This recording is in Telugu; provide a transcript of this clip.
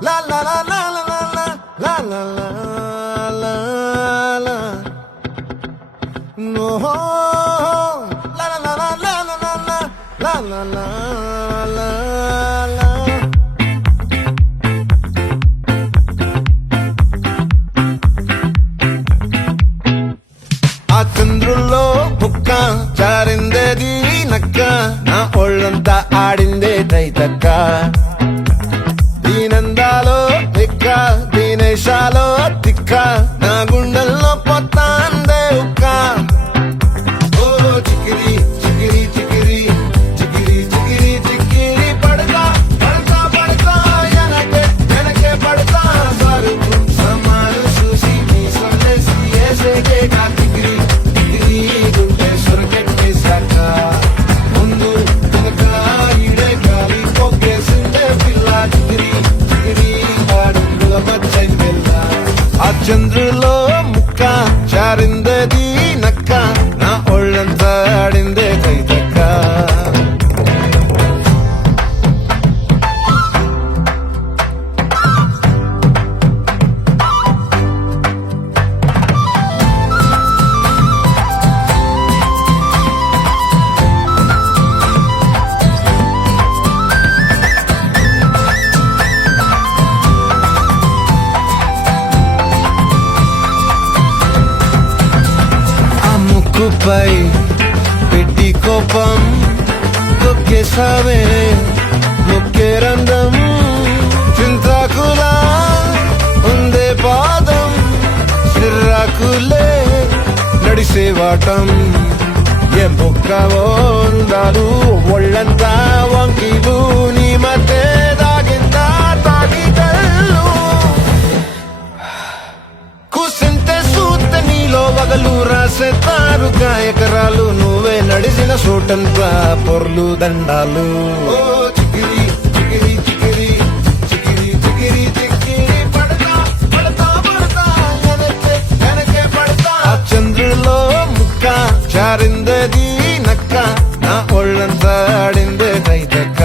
La la la la la la la la la la. No. La la la la la la la la la la la. ఆ చంద్రుల్లో బుక్క జారిందేది నక్క నా ఒళ్ళంతా ఆడిందే తైతక్క దీనందాలో తిక్క దీనేశాలో తిక్క నా గుండెల్లో పొత్తాందే ఉక్క ఓ చికిరి చికిరి చికిరి చికిరి చికిరి చికిరి పడతా పడతా పడతా ఎనకే ఎనకే పడతా సరుకు సమాలు చూసి నీ సొల్లేసి ఏసేకే కా చికిరి చికిరి గుండె సొరకెట్టేశాక ముందు వెనక ఈడే గాలి పొగ్గేసిందే పిల్ల చికిరి చికిరి ఆడుగుల మచ్చై పిల్ల ఆ చంద్రులో ముక్క చారిందది నక్క నా ఒళ్ళంతా ఆడిందే కైతక్క ఆ ముక్కుపై పెట్టి కోపం తొక్కేసావే ముక్కే రంధ్రం చింతాకులా ఉందే పాదం చిర్రాకులే నడిసేవాటం ఏ బొక్కవో ఉండాలు ఒళ్ళంతా వంకీలు నీ మధ్య దాగిందా తాగిదళ్ళు కూసింతే సూత్త నీలో వగలు రాసేతారుగా ఎకరాలు నువ్వే నడిసిన చోటంతా పొర్లు దండాలు ఓ చికిరి చికిరి చికిరి చికిరి చికిరి చికిరి పడతా పడతా పడతా వెనకే వెనకే పడతా ఆ చంద్రులో ముక్క చారిందది నక్క నా ఒళ్ళంతా ఆడిందే కైతక్క